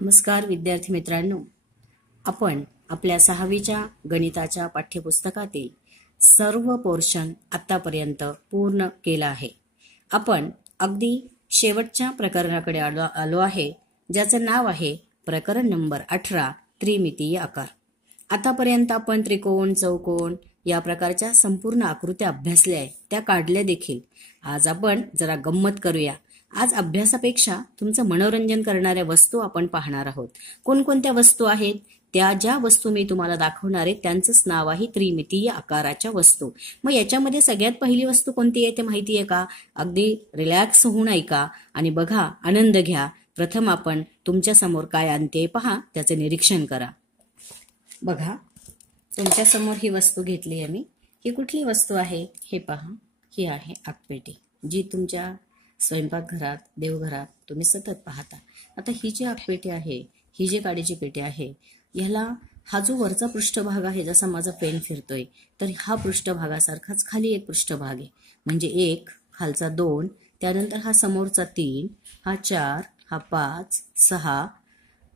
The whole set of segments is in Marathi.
नमस्कार विद्यार्थी मित्रांनो, आपण आपल्या 6वीच्या गणिताच्या पाठ्यपुस्तकातील सर्व पोर्शन आतापर्यंत पूर्ण केला आहे. आपण अगदी शेवटच्या प्रकरणाकडे आलो आहे, ज्याचं नाव आहे प्रकरण नंबर 18 त्रिमितीय आकार. आतापर्यंत आपण त्रिकोण, चौकोन या प्रकारच्या संपूर्ण आकृत्या अभ्यासल्या आहे, त्या काढल्या देखील. आज आपण जरा गंमत करूया. आज अभ्यासापेक्षा तुमचं मनोरंजन करणाऱ्या वस्तू आपण पाहणार आहोत. कोणकोणत्या वस्तू आहेत? त्या ज्या वस्तू मी तुम्हाला दाखवणार आहे त्यांचंच नाव आहे त्रिमितीय आकाराच्या वस्तू. मग याच्यामध्ये सगळ्यात पहिली वस्तू कोणती आहे ते माहिती आहे का? अगदी रिलॅक्स होऊन ऐका आणि बघा, आनंद घ्या. प्रथम आपण तुमच्या समोर काय आणते पहा, त्याचे निरीक्षण करा. बघा, तुमच्या समोर ही वस्तू घेतली आहे मी. ही कुठली वस्तू आहे हे पहा. ही आहे आगपेटी, जी तुमच्या स्वयंपाकघरात, देवघरात तुम्ही सतत पाहता. आता ही जी आगपेटी आहे, ही जी काडीची पेटी आहे, ह्याला हा जो वरचा पृष्ठभाग आहे, जसा माझा पेन फिरतोय तर हा पृष्ठभागासारखाच खाली एक पृष्ठभाग आहे. म्हणजे 1, खालचा 2, त्यानंतर हा समोरचा 3, हा 4, हा 5, 6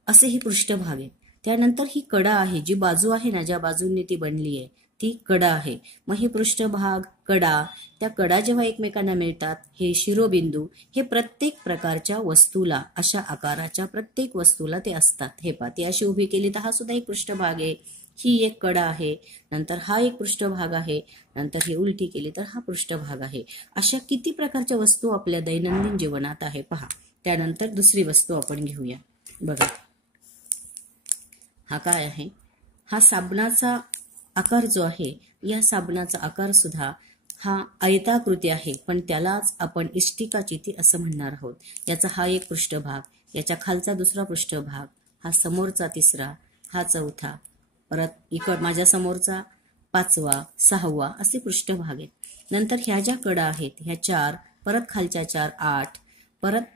असे ही पृष्ठभाग आहेत. त्यानंतर ही कडा आहे, जी बाजू आहे ना, ज्या बाजूंनी ती बनली आहे ती कडा आहे. मग हे पृष्ठभाग, कडा, त्या कडा जेव्हा एकमेकांना मिळतात, हे शिरोबिंदू, हे प्रत्येक प्रकारच्या वस्तूला, अशा आकाराच्या प्रत्येक वस्तूला ते असतात. हे पहा, ती अशी उभी केली तर हा सुद्धा एक पृष्ठभाग आहे, ही एक कडा आहे, नंतर हा एक पृष्ठभाग आहे, नंतर ही उलटी केली तर हा पृष्ठभाग आहे. अशा किती प्रकारच्या वस्तू आपल्या दैनंदिन जीवनात आहे पहा. त्यानंतर दुसरी वस्तू आपण घेऊया. बघा, हा काय आहे? हा साबणाचा आकार जो आहे, या साबणाचा आकार सुद्धा हा आयताकृती आहे, पण त्यालाच आपण इष्टिकाचिती असं म्हणणार आहोत. याचा हा एक पृष्ठभाग, याच्या खालचा दुसरा पृष्ठभाग, हा समोरचा तिसरा, हा चौथा, परत माझ्या समोरचा 5वा, 6वा असे पृष्ठभाग आहेत. नंतर ह्या ज्या कडा आहेत, ह्या 4, परत खालच्या 4, 8, परत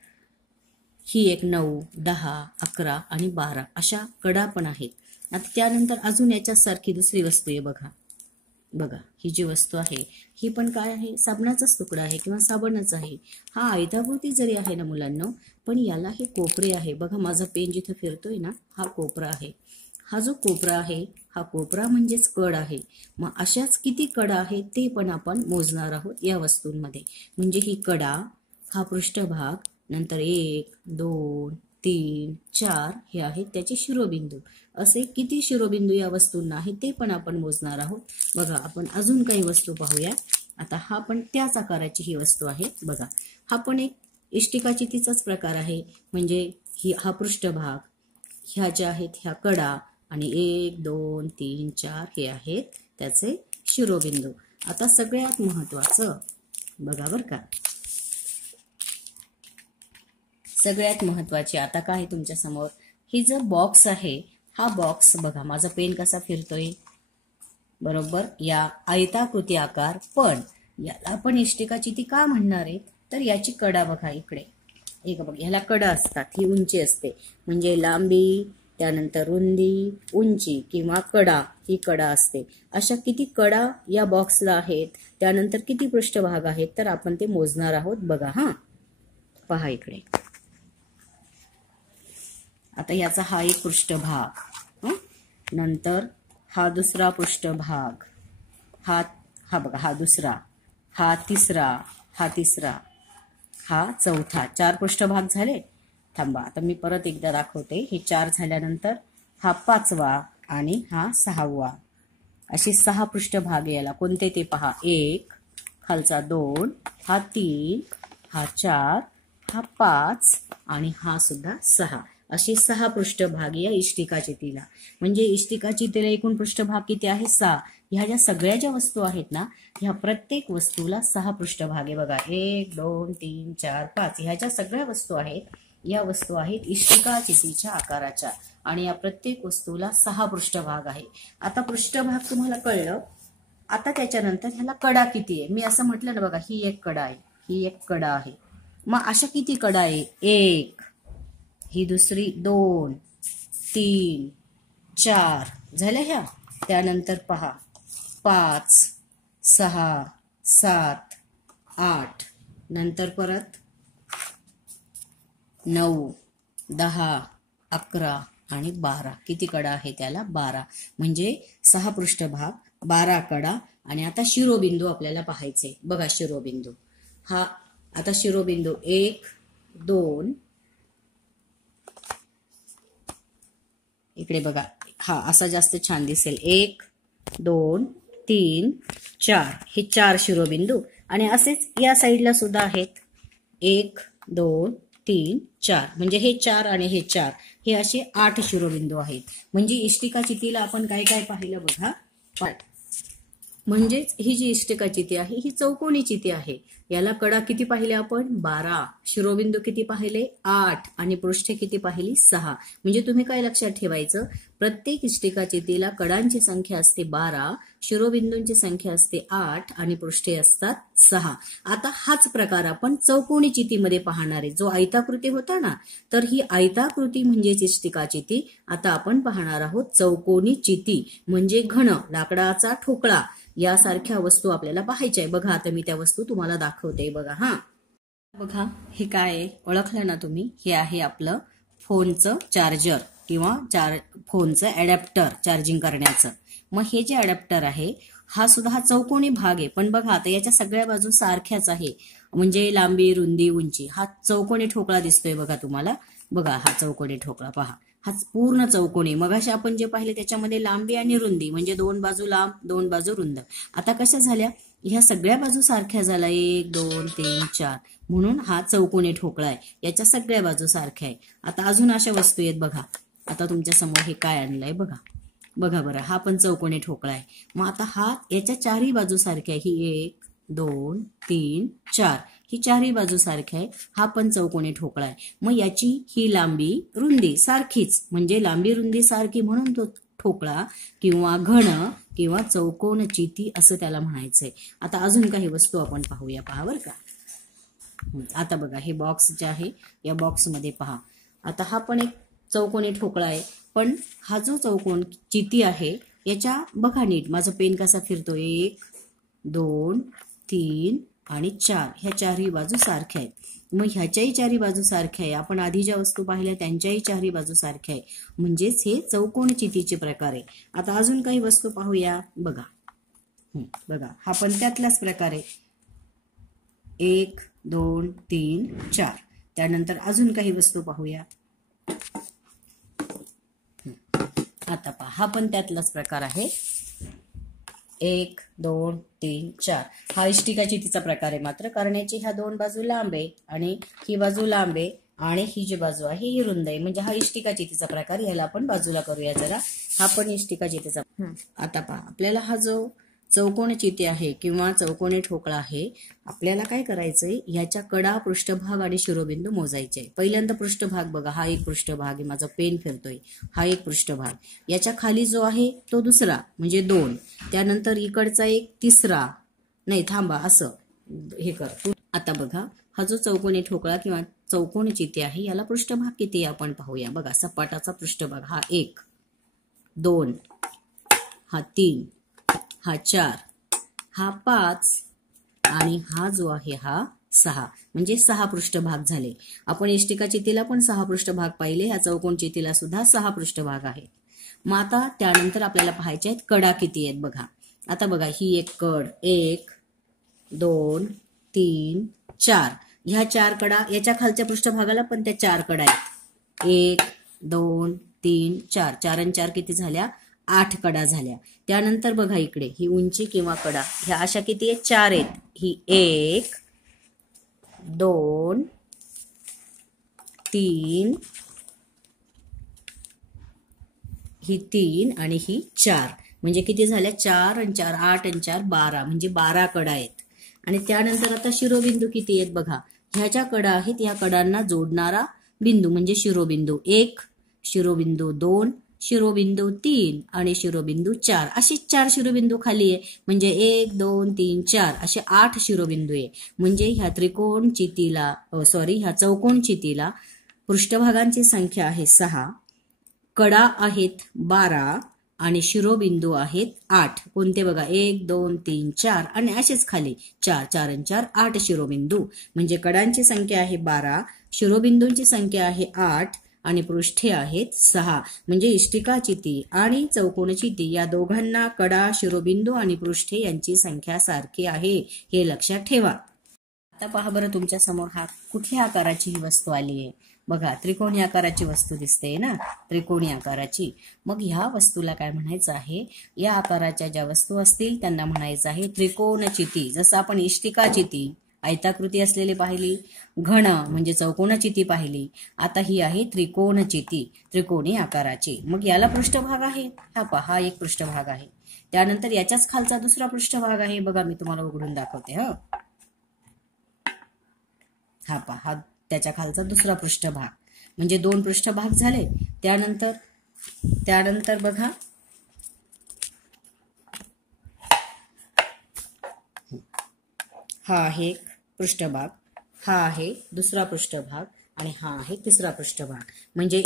ही एक 9, 10, 11 आणि 12 अशा कडा पण आहेत. आता त्यानंतर अजून याच्यासारखी दुसरी वस्तू आहे. बघा, ही जी वस्तू आहे ही पण काय आहे? साबणाचाच तुकडा आहे किंवा साबणच आहे. हा आयताकृती जरी आहे ना मुलांना, पण याला हे कोपरे आहे. बघा, माझा पेन जिथे फिरतोय ना, हा कोपरा आहे. हा जो कोपरा आहे, हा कोपरा म्हणजेच कड आहे. मग अशाच किती कडा आहेत ते पण आपण मोजणार आहोत या वस्तूंमध्ये. म्हणजे ही कडा, हा पृष्ठभाग, नंतर 1, 2, 3, 4 हे आहेत त्याचे शिरोबिंदू. असे किती शिरोबिंदू या वस्तूंना आहेत ते पण आपण मोजणार आहोत. बघा, आपण अजून काही वस्तू पाहूया. आता हा पण त्याच आकाराची ही वस्तू आहे. बघा, हा पण एक इष्टिकाचितीचाच प्रकार आहे. म्हणजे हा पृष्ठभाग, ह्या ज्या आहेत ह्या कडा, आणि 1, 2, 3, 4 हे आहेत त्याचे शिरोबिंदू. आता सगळ्यात महत्वाचं बघा बरं का, सगळ्यात महत्वाची आता काय तुमच्या समोर, ही जो बॉक्स आहे, हा बॉक्स बघा, माझा पेन कसा फिरतोय बरोबर या आयताकृती आकार. पण याला आपण इष्टिकाचिती का म्हणणार आहे? तर याची कडा बघा इकडे, एक बघ, ह्याला कडा असतात, ही उंची असते. म्हणजे लांबी, त्यानंतर रुंदी, उंची किंवा कडा, ही कडा असते. अशा किती कडा या बॉक्सला आहेत, त्यानंतर किती पृष्ठभाग आहेत, तर आपण ते मोजणार आहोत. बघा, हा पहा इकडे. आता याचा हा एक पृष्ठभाग, नंतर हा दुसरा पृष्ठभाग, हा बघा, हा दुसरा, हा तिसरा, हा तिसरा, हा चौथा. 4 पृष्ठभाग झाले. थांबा, आता मी परत एकदा दाखवते. हे 4 झाल्यानंतर हा 5वा आणि हा 6वा, असे 6 पृष्ठभाग याला. कोणते ते पहा, 1, खालचा 2, हा 3, हा 4, हा 5 आणि हा सुद्धा 6. असे 6 पृष्ठभाग या इष्टिकाचितीला. म्हणजे इष्टिकाचितीला एकूण पृष्ठभाग किती आहे? 6. ह्या ज्या सगळ्या ज्या वस्तू आहेत ना, ह्या प्रत्येक वस्तूला 6 पृष्ठभाग आहे. बघा, 1, 2, 3, 4, 5 ह्या ज्या सगळ्या वस्तू आहेत, या वस्तू आहेत इष्टिकाचितीच्या आकाराच्या, आणि या प्रत्येक वस्तूला 6 पृष्ठभाग आहे. आता पृष्ठभाग तुम्हाला कळलं. आता त्याच्यानंतर ह्याला कडा किती आहे? मी असं म्हटलं ना, बघा, ही एक कडा आहे, ही एक कडा आहे. मग अशा किती कडा आहे? 1, ही दुसरी 2, 3, 4 झाल्या ह्या. त्यानंतर पहा 5, 6, 7, 8, नंतर परत 9, 10, 11 आणि 12 किती कडा आहे त्याला 12 म्हणजे 6 पृष्ठभाग 12 कडा. आणि आता शिरोबिंदू आपल्याला पाहायचे. बघा शिरोबिंदू हा आता शिरोबिंदू 1 2 इकडे बघा हा असा जास्त छान दिसेल 1 2 3 4 हे 4 शिरोबिंदू. आणि असेच या साईडला सुद्धा आहेत 1 2 3 4 म्हणजे हे 4 आणि हे 4 हे असे 8 शिरोबिंदू आहेत. म्हणजे इष्टिका चितीला आपण काय काय पाहिलं बघा. म्हणजेच ही जी इष्टिका चिती आहे ही चौकोनी चिती आहे. याला कडा किती पाहिले आपण 12, शिरोबिंदू किती पाहिले 8 आणि पृष्ठे किती पाहिली 6. म्हणजे तुम्ही काय लक्षात ठेवायचं प्रत्येक इष्टिका चितीला कडांची संख्या असते 12, शिरोबिंदूंची संख्या असते 8 आणि पृष्ठे असतात 6. आता हाच प्रकार आपण चौकोनी चितीमध्ये पाहणार आहे. जो आयताकृती होता ना तर ही आयताकृती म्हणजेच इष्टिका चिती. आता आपण पाहणार आहोत चौकोनी चिती म्हणजे घन लाकडाचा ठोकळा यासारख्या वस्तू आपल्याला पाहायच्या आहे. बघा आता मी त्या वस्तू तुम्हाला दाखवते. बघा हा बघा हे काय आहे ओळखलं ना तुम्ही. हे आहे आपलं फोनचं चार्जर किंवा फोनचं अडॅप्टर चार्जिंग करण्याचं. मग हे जे अडॅप्टर आहे हा सुद्धा हा चौकोनी भाग आहे. पण बघा आता याच्या सगळ्या बाजू सारख्याच आहे. म्हणजे लांबी रुंदी उंची हा चौकोनी ठोकळा दिसतोय बघा तुम्हाला. बघा हा चौकोनी ठोकळा पहा हा पूर्ण चौकोनी. मगाशी आपण जे पाहिले त्याच्यामध्ये लांबी आणि रुंदी म्हणजे 2 बाजू लांब 2 बाजू रुंद. आता कशा झाल्या ह्या सगळ्या बाजू सारख्या झाल्या 1 2 3 4 म्हणून हा चौकोनी ठोकळा आहे. याच्या सगळ्या बाजू सारख्या आहे. आता अजून अशा वस्तू आहेत बघा. आता तुमच्या समोर हे काय आणलंय बघा. बघा बरं हा पण चौकोनी ठोकळा आहे. मग आता हा याच्या चारही बाजू सारख्या आहे. ही 1 2 3 4 ही चारही बाजू सारख्या आहे. हा पण चौकोनी ठोकळा आहे. मग याची ही लांबी रुंदी सारखीच म्हणजे लांबी रुंदी सारखी म्हणून तो ठोकळा किंवा घन किंवा चौकोन चिती असं त्याला म्हणायचंय. आता अजून काही वस्तू आपण पाहूया. पहा बरं का. आता बघा हे बॉक्स जे आहे या बॉक्समध्ये पहा. आता हा पण एक चौकोनी ठोकळा आहे. पण हा जो चौकोन चिती आहे याच्या बघा नीट माझं पेन कसा फिरतो 1 2 3 आणि 4 ह्या चारही बाजू सारख्या आहेत. मग ह्याच्याही चारही बाजू सारख्या आहे. आपण आधी ज्या वस्तू पाहिल्या त्यांच्याही चारही बाजू सारख्या आहे. म्हणजेच हे चौकोनी चितीचे प्रकार आहे. आता अजून काही वस्तू पाहूया. बघा बघा हा पण त्यातलाच प्रकार आहे 1 2 3 4. त्यानंतर अजून काही वस्तू पाहूया. आता पहा हा पण त्यातलाच प्रकार आहे 1 2 3 4. हा इष्टिका चितीचा प्रकार आहे. मात्र करण्याची ह्या 2 बाजू लांब आहे आणि ही बाजू लांब आहे आणि ही जी बाजू आहे ही रुंद आहे. म्हणजे हा इष्टिका चितीचा प्रकार. याला आपण बाजूला करूया जरा. हा पण इष्टिका चितीचा. आता पहा आपल्याला हा जो चौकोनी चिती आहे किंवा चौकोनी ठोकळा आहे आपल्याला काय करायचंय याच्या कडा पृष्ठभाग आणि शिरोबिंदू मोजायचे. पहिल्यांदा पृष्ठभाग बघा हा एक पृष्ठभाग आहे. माझा पेन फिरतोय. हा एक पृष्ठभाग. याच्या खाली जो आहे तो दुसरा म्हणजे 2. त्यानंतर इकडचा एक तिसरा. नाही थांबा असं हे कर. आता बघा हा जो चौकोनी ठोकळा किंवा चौकोनी चिती आहे याला पृष्ठभाग किती आपण पाहूया. बघा सपाटाचा पृष्ठभाग हा 1 2 हा 3 हा 4 हा 5 आणि हा जो आहे हा 6. म्हणजे 6 पृष्ठभाग झाले. आपण इष्टिका चितीला पण 6 पृष्ठभाग पाहिले. ह्या चौकोन चितीला सुद्धा 6 पृष्ठभाग आहेत. मग आता त्यानंतर आपल्याला पाहायचे आहेत कडा किती आहेत बघा. आता बघा ही एक कड 1 2 3 4. ह्या 4 कडा याच्या खालच्या पृष्ठभागाला पण त्या 4 कडा आहेत. 1 2 3 4 4 आणि 4 किती झाल्या 8 कडा झाल्या. त्यानंतर बघा इकडे ही उंची किंवा कडा ह्या अशा किती आहेत 4 आहेत. ही 1 2 3 ही 3 आणि ही 4. म्हणजे किती झाल्या 4 आणि 4 8 आणि 4 12 म्हणजे 12 कडा आहेत. आणि त्यानंतर आता शिरोबिंदू किती आहेत बघा. ह्या ज्या कडा आहेत या कडांना जोडणारा बिंदू म्हणजे शिरोबिंदू 1 शिरोबिंदू 2 शिरोबिंदू 3 आणि शिरोबिंदू 4. असे 4 शिरोबिंदू खाली आहे. म्हणजे 1 2 3 4 असे 8 शिरोबिंदू आहे. म्हणजे ह्या त्रिकोण चितीला ह्या चौकोन चितीला पृष्ठभागांची संख्या आहे 6, कडा आहेत 12 आणि शिरोबिंदू आहेत 8. कोणते बघा 1 2 3 4 आणि असेच खाली 4 4 आणि 4 8 शिरोबिंदू. म्हणजे कडांची संख्या आहे 12, शिरोबिंदूंची संख्या आहे 8 आणि पृष्ठे आहेत 6. म्हणजे इष्टिका चिती आणि चौकोन चिती या दोघांना कडा, शिरोबिंदू आणि पृष्ठे यांची संख्या सारखी आहे, हे लक्षात ठेवा. आता पहा बरं, तुमच्या समोर हा कुठल्या आकाराची ही वस्तू आली आहे? बघा, त्रिकोणी आकाराची वस्तू दिसते ना, त्रिकोणी आकाराची. मग ह्या वस्तूला काय म्हणायचं आहे? या आकाराच्या ज्या वस्तू असतील त्यांना म्हणायचं आहे त्रिकोणचिती. जसं आपण इष्टिकाचिती आयताकृती असलेली पाहिली, घन म्हणजे चौकोनचिती पाहिली, आता ही आहे त्रिकोणचिती, त्रिकोणी आकाराची. मग याला पृष्ठभाग आहे, हा पहा, हा एक पृष्ठभाग आहे. त्यानंतर याच्याच खालचा दुसरा पृष्ठभाग आहे. बघा, मी तुम्हाला उघडून दाखवते. हा पहा, त्याच्या खालचा दुसरा पृष्ठभाग, म्हणजे 2 पृष्ठभाग झाले. त्यानंतर बघा, हा आहे पृष्ठभाग, हा आहे दुसरा पृष्ठभाग आणि हा आहे तिसरा पृष्ठभाग. म्हणजे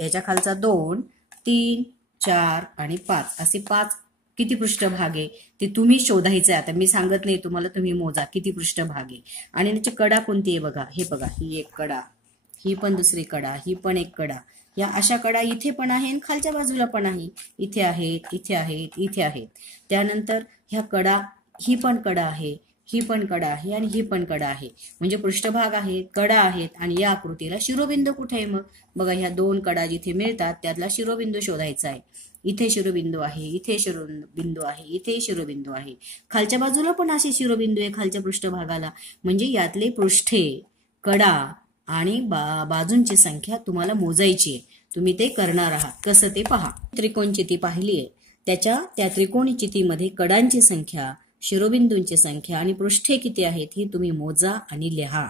याच्या खालचा 2, 3, 4 आणि 5 असे 5 किती पृष्ठभाग आहे ते तुम्ही शोधायचे. आता मी सांगत नाही तुम्हाला, तुम्ही मोजा किती पृष्ठभाग आहे. आणि त्याची कडा कोणती आहे बघा, हे बघा, ही एक कडा, ही पण दुसरी कडा, ही पण एक कडा. या अशा कडा इथे पण आहे आणि खालच्या बाजूला पण आहे. इथे आहेत, इथे आहेत, इथे आहेत. त्यानंतर ह्या कडा, ही पण कडा आहे, ही पण कडा आहे आणि ही पण कडा आहे. म्हणजे पृष्ठभाग आहे, कडा आहेत आणि या आकृतीला शिरोबिंदू कुठे आहे? मग बघा, ह्या 2 कडा जिथे मिळतात त्यातला शिरोबिंदू शोधायचा आहे. इथे शिरोबिंदू आहे, इथे शिरोबिंदू आहे, इथे शिरोबिंदू आहे. खालच्या बाजूला पण असे शिरोबिंदू आहे खालच्या पृष्ठभागाला. म्हणजे यातले पृष्ठे, कडा आणि बाजूंची संख्या तुम्हाला मोजायची आहे. तुम्ही ते करणार आहात. कसं ते पहा. त्रिकोण चिती पाहिली आहे, त्या त्रिकोणी चितीमध्ये कडांची संख्या, शिरोबिंदूंची संख्या आणि पृष्ठे किती आहेत हे तुम्ही मोजा आणि लिहा.